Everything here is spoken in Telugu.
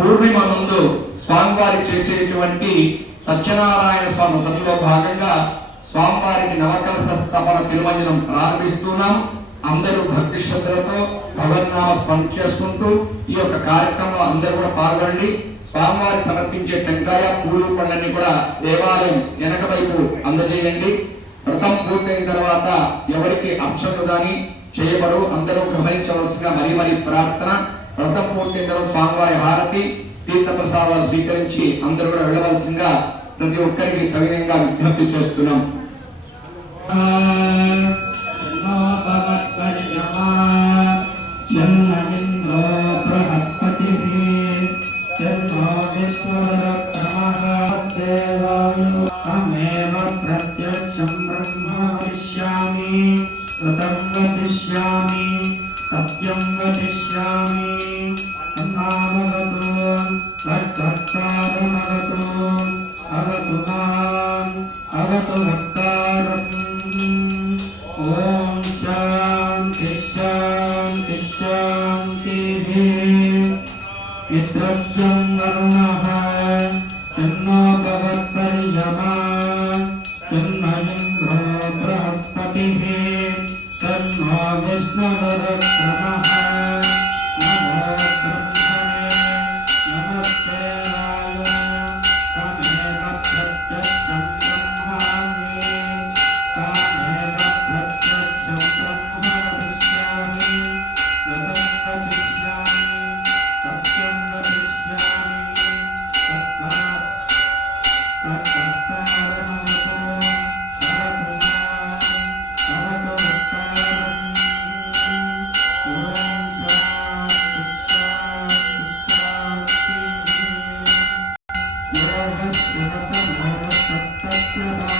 పూర్ణిమ ముందు స్వామివారి చేసేటువంటి సత్యనారాయణ స్వామి వ్రతంలో భాగంగా స్వామివారికి నవకలశ స్థాపన తిరుమంజనం ప్రారంభిస్తున్నాం. అందరూ భక్తి శ్రద్ధలతో భగవన్నామ స్మరణ చేసుకుంటూ ఈ యొక్క కార్యక్రమంలో అందరూ కూడా పాల్గొనండి. స్వామివారికి సమర్పించే టెంకాయ పూలు పండ్లన్నీ కూడా దేవాలయం వెనక వైపు అందజేయండి. వ్రతం పూర్తయిన తర్వాత ఎవరికి అర్చనలు కానీ చేయబడు, అందరూ గమనించవలసిగా మరీ ప్రార్థన. వ్రతం పూర్తయిన తర్వాత స్వామివారి హారతి తీర్థ ప్రసాదాలు స్వీకరించి అందరూ కూడా వెళ్ళవలసిందిగా ప్రతి ఒక్కరికి సవినయంగా విజ్ఞప్తి చేస్తున్నాం. ప్రత్యక్షం బ్రహ్మ వదిష్యామి, వ్రతం వదిష్యామి, సత్యం వదిష్యామి. అన్నామవతు భక్తారమవతు, అవతు మాం, అవతు భక్తారం. ఓం శాంతి శాంతి శాంతిః. మిత్రస్యం వరుణః తన్నో భవత్పర్యమా, తన్నో ఇంద్రో బృహస్పతిః, తన్నో విష్ణురుక్రమః. నమో బ్రహ్మణే నమస్తే వాయ, తమేవ ప్రత్యక్షం బ్రహ్మామి, తమేవ ప్రత్యక్షం బ్రహ్మ వదిష్యామి, వ్రతం వదిష్యామి, సత్యం వదిష్యామి. Thank you.